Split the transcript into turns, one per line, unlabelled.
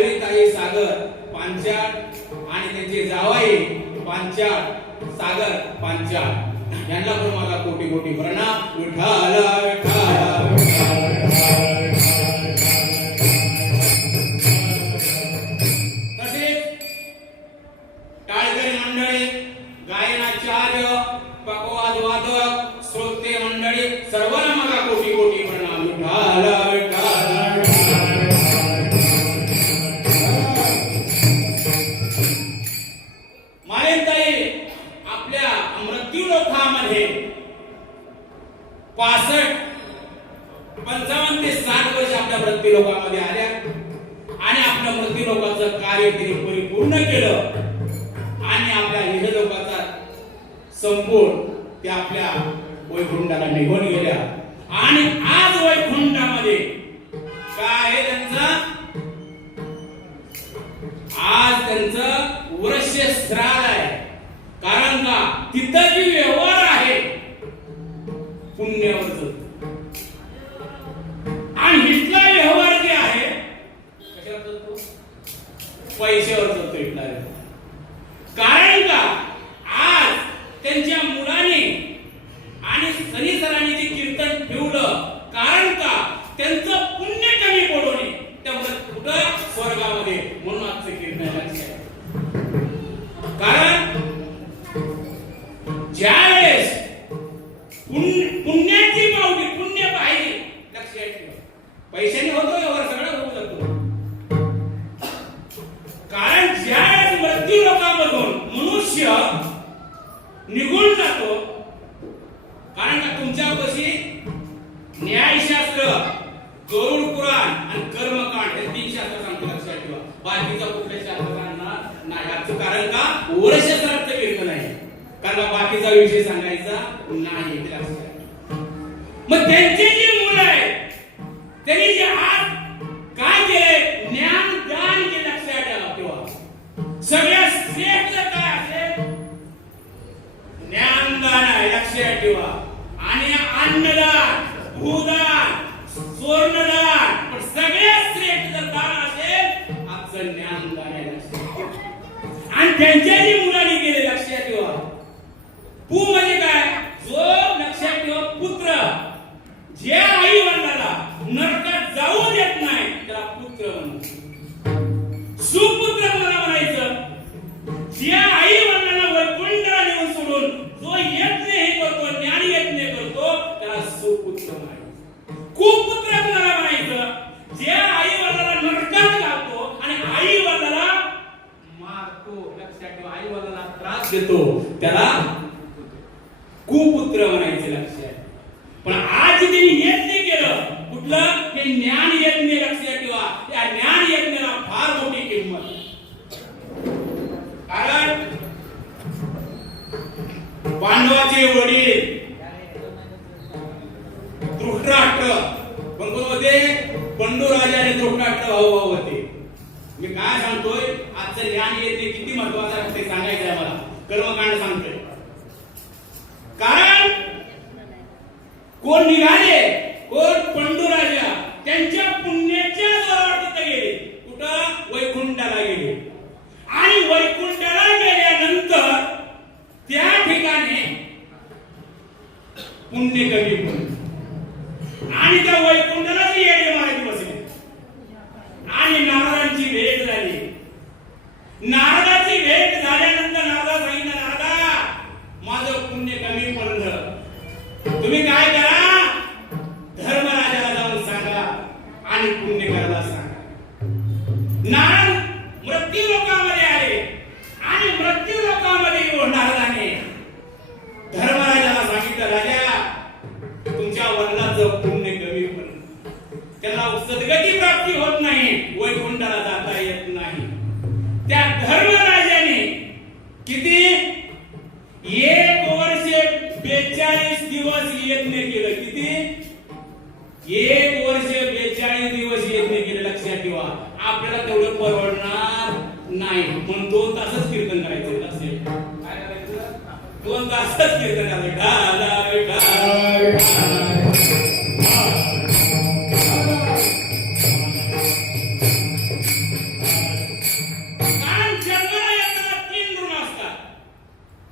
कावेरीताई सागर पांचाळ आणि त्यांचे जावाई पांचाळ सागर पांचाळ यांना पण मला कोटी कोटी प्रणाम. विठाला पासष्ट पंचावन्न ते साठ वर्ष आपल्या मृत्यू लोकामध्ये आल्या. आणि आपल्या मृत्यू लोकांचं कार्य तिने परिपूर्ण केलं. आणि आपल्या इह लोकांचा संपूर्ण ते आपल्या वैकुंठाला निघून गेल्या. आणि आज वैकुंठामध्ये काय आहे त्यांचं? आज त्यांचं वर्ष श्राद्ध आहे. पुण्यावरच आणि इथला व्यवहार जे आहे कशावर पैशावर जातो इथला कारण का? आज त्यांच्या मुलाने आणि सनी सरांनी जे कीर्तन ठेवलं कारण का? त्यांचं पुण्य कमी पडू नये. त्यामुळे कुठं स्वर्गामध्ये? म्हणून आजचं कीर्तन पुण्याची पावली पुण्य पाहिजे लक्षात ठेवा. पैशाने होतो व्यवहार सगळं होऊ शकतो. कारण ज्या मृत्यू लोकांमधून मनुष्य निघून जातो कारण तुमच्यापाशी न्यायशास्त्र गरुड पुराण आणि कर्मकांड हे तीन शास्त्र सांगतो लक्षात ठेवा. बाकीचा कुठल्या शास्त्रांना नाही. याचं कारण का? वर्षशास्त्राचं कीर्तन नाही. कारण बाकीचा विषय सांगायचा नाही लक्षात ठेवा. मग त्यांची जी मुलं आहेत त्यांनी जे आज काय केलंय ज्ञान दान केलं लक्षात ठेवा तेव्हा सगळ्या श्रेष्ठ काय असेल? ज्ञानदान आहे लक्षात ठेवा. आणि अन्नदान भूदान स्वर्णदान पण सगळ्यात श्रेष्ठ जर दान असेल आजचं ज्ञानदान आहे लक्षात आणि त्यांच्या ज्या आई वडिलांना वैकुंठाला नेऊन सोडून जो यज्ञ हे करतो ज्ञान यज्ञ करतो त्याला सुपुत्र म्हणायचं. कुपुत्र कोणाला माहीत ज्या आई वडिलांना नरकात घालतो आणि आई वडिलाला मारतो लक्षात ठेवा आई वडिलांना त्रास देतो त्याला कुपुत्र म्हणायचे लक्षात. पण आज त्यांनी यज्ञ केलं कुठलं? हे ज्ञान यज्ञ लक्षात ठेवा. या ज्ञान यज्ञाला फार मोठी किंमत आहे. कारण पांडवाचे वडील. धृतराष्ट्र पण कोण होते पंडूराजा आणि धृतराष्ट्र भाऊ भाऊ होते. मी काय सांगतोय? आजचं ज्ञान येते किती महत्वाचं आहे ते सांगायचं आहे मला. कर्मकांड सांगतोय. कारण कोण निघाले? कोण पंडूराजा त्यांच्या पुण्याच्या जोरावर तिथे गेले कुठं वैकुंठाला गेले आणि वैकुंठाला गेल्यानंतर त्या ठिकाणी पुण्य कमी आणि त्या वैकुंठाला ते येडे मारायचे बसले आणि नारदांची भेट झाली. नारदाची भेट झाल्यानंतर नारदा सांगितलं नारदा माझं पुण्य कमी पडलं. तुम्ही काय करा? सद्गती प्राप्ती होत नाही वैकुंठाला जाता येत नाही. त्या धर्मराजाने किती? एक वर्ष बेचाळीस दिवस यज्ञ केलं. किती? एक वर्ष बेचाळीस दिवस यज्ञ केलं लक्षात ठेवा. आपल्याला तेवढं परवडणार नाही. म्हणून दोन तासच कीर्तन करायचं लक्षात दोन तासच कीर्तन करायचं. ढाला ढाला.